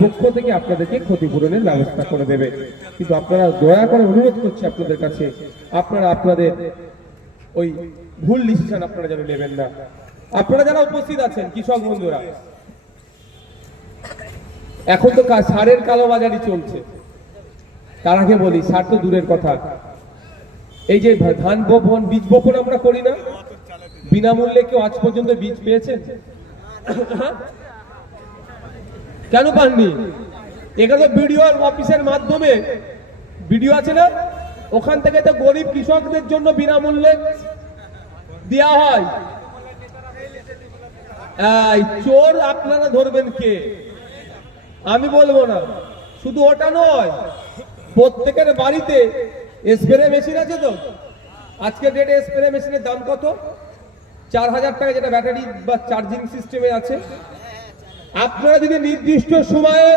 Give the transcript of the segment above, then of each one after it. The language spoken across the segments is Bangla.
পক্ষ থেকে আপনাদেরকে ক্ষতিপূরণের ব্যবস্থা করে দেবে। কিন্তু আপনারা দয়া করে অনুরোধ করছি আপনাদের কাছে, আপনারা আপনাদের ওই ভুল ডিসিশন আপনারা যেন নেবেন না। আপনারা যারা উপস্থিত আছেন, কৃষক বন্ধুরা, এখন তো সারের কালোবাজারি চলছে। তার আগে বলি, সার তো দূরের কথা। এই যে ধান বপন, বীজ বপন আমরা করি না। বিনামূল্যে কেউ আজ পর্যন্ত বীজ পেয়েছেন? কেন পাননি? এখানে বিডিও অফিসের মাধ্যমে ভিডিও আছে না? ওখান থেকে তো গরিব কৃষকদের জন্য বিনামূল্যে দেওয়া হয়। চোর আপনারা ধরবেন কে? আমি বলব না। শুধু ওটা নয়, প্রত্যেকের বাড়িতে স্প্রে মেশিন আছে তো? আজকের ডেটে স্প্রে মেশিনের দাম কত? চার হাজার টাকা যেটা ব্যাটারি বা চার্জিং সিস্টেমে আছে। আপনারা যদি নির্দিষ্ট সময়ে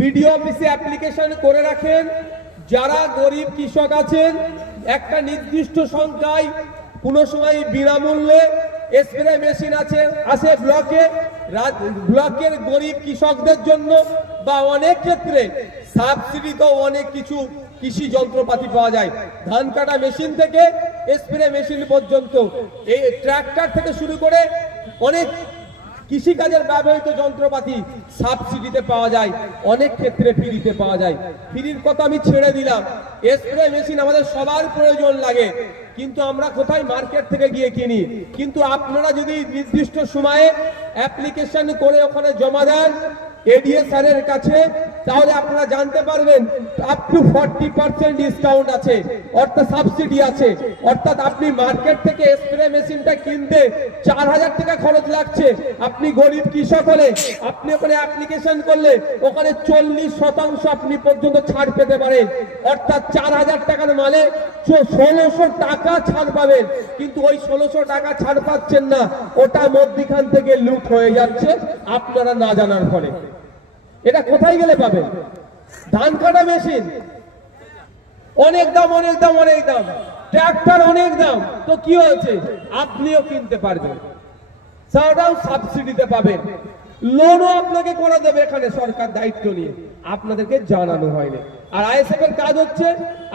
বিডিও অফিসে অ্যাপ্লিকেশন করে রাখেন, যারা গরিব কৃষক আছেন, একটা নির্দিষ্ট সংখ্যায় কোনো সময় বিনামূল্যে স্প্রে মেশিন আছে আছে ব্লকে ব্লকের গরিব কৃষকদের জন্য বা অনেক ক্ষেত্রে সাবসিডিতেও অনেক কিছু কৃষি যন্ত্রপাতি পাওয়া যায়। ধান কাটা মেশিন থেকে স্প্রে মেশিন পর্যন্ত, এই ট্র্যাক্টর থেকে শুরু করে অনেক কৃষিকাজের ব্যবহৃত যন্ত্রপাতি সাবসিডিতে পাওয়া যায়, অনেক ক্ষেত্রে ফ্রিতে পাওয়া যায়। ফ্রির কথা আমি ছেড়ে দিলাম। স্প্রে মেশিন আমাদের সবার প্রয়োজন লাগে। কিন্তু আমরা কোথায় মার্কেট থেকে গিয়ে কিনি? কিন্তু আপনারা যদি নির্দিষ্ট সময়ে অ্যাপ্লিকেশন করে ওখানে জমা দেন এডিএ স্যারের কাছে তাহলে আপনারা জানতে পারবেন up to forty percent discount আছে, অর্থাৎ সাবসিডি আছে। অর্থাৎ আপনি মার্কেট থেকে স্প্রে মেশিনটা কিনতে চার হাজার টাকা খরচ লাগছে। আপনি গরিব কৃষক হলে, আপনি ওখানে অ্যাপ্লিকেশন করলে ওখানে চল্লিশ শতাংশ আপনি পর্যন্ত ছাড় পেতে পারেন। অর্থাৎ চার হাজার টাকার মালে ষোলোশো টাকা ছাড় পাবেন। কিন্তু ওই ষোলোশো টাকা ছাড় পাচ্ছেন না, ওটা মধ্যিখান থেকে লুট হয়ে যাচ্ছে, আপনারা না জানার ফলে। এটা কোথায় গেলে পাবেন ধান কাটা মেশিন। অনেক দাম অনেক দাম অনেক দাম। ট্রাক্টর অনেক দাম। তো কি হয়েছে? আপনিও কিনতে পারবেন। সেটাও সাবসিডিতে পাবেন। লোনও আপনাকে করে দেবে এখানে সরকার দায়িত্ব নিয়ে। আপনাদেরকে জানানো হয়নি। আর আইএসএফ এর কাজ হচ্ছে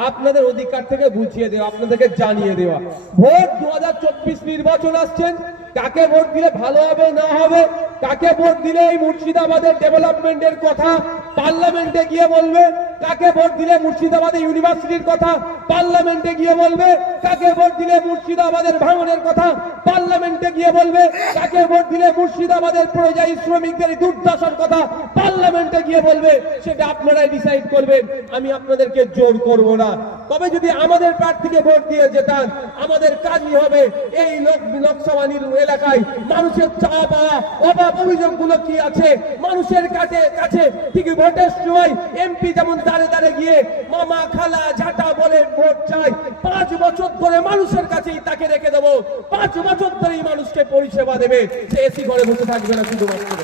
আপনাদের অধিকার থেকে বুঝিয়ে দেওয়া, আপনাদেরকে জানিয়ে দেওয়া। ভোট দু হাজার চব্বিশ নির্বাচন আসছেন কাকে ভোট দিলে ভালো হবে, না হবে কাকে ভোট দিলে এই মুর্শিদাবাদের ডেভেলপমেন্টের কথা পার্লামেন্টে গিয়ে বলবে। কাকে ভোট দিলে মুর্শিদাবাদের ইউনিভার্সিটির কথা পার্লামেন্টে গিয়ে বলবে? কাকে ভোট দিলে মুর্শিদাবাদের ভাঙনের কথা পার্লামেন্টে গিয়ে বলবে? কাকে ভোট দিলে মুর্শিদাবাদের পরিযায়ী শ্রমিকদের দুর্দশার কথা পার্লামেন্টে গিয়ে বলবে? সেটা আপনারাই ডিসাইড করবেন। আমি আপনাদেরকে জোর করব না। তবে যদি আমাদের প্রার্থীকে ভোট দিয়ে যেতাম আমাদের কাজই হবে এই লোক লোকসভা এলাকায়। মানুষের চা পাওয়া, অভাব অভিযোগগুলো কি আছে? মানুষের কাছে কাছে ঠিক ভোটের সময় এমপি যেমন দাঁড়ে দাঁড়ে গিয়ে মামা খালা ঝাঁটা বলে ভোট চাই পাঁচ বছর ধরে মানুষের কাছেই তাকে রেখে দেবো। পাঁচ বছর ধরেই মানুষকে পরিষেবা দেবে। সে এসি ঘরে বসে থাকবে না শুধুমাত্র।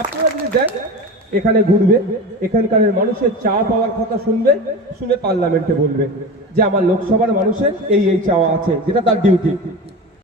আপনারা যদি দেন, এখানে ঘুরবে, এখানকার মানুষের চা পাওয়ার কথা শুনবে, শুনে পার্লামেন্টে বলবে যে আমার লোকসভার মানুষের এই এই চাওয়া আছে, যেটা তার ডিউটি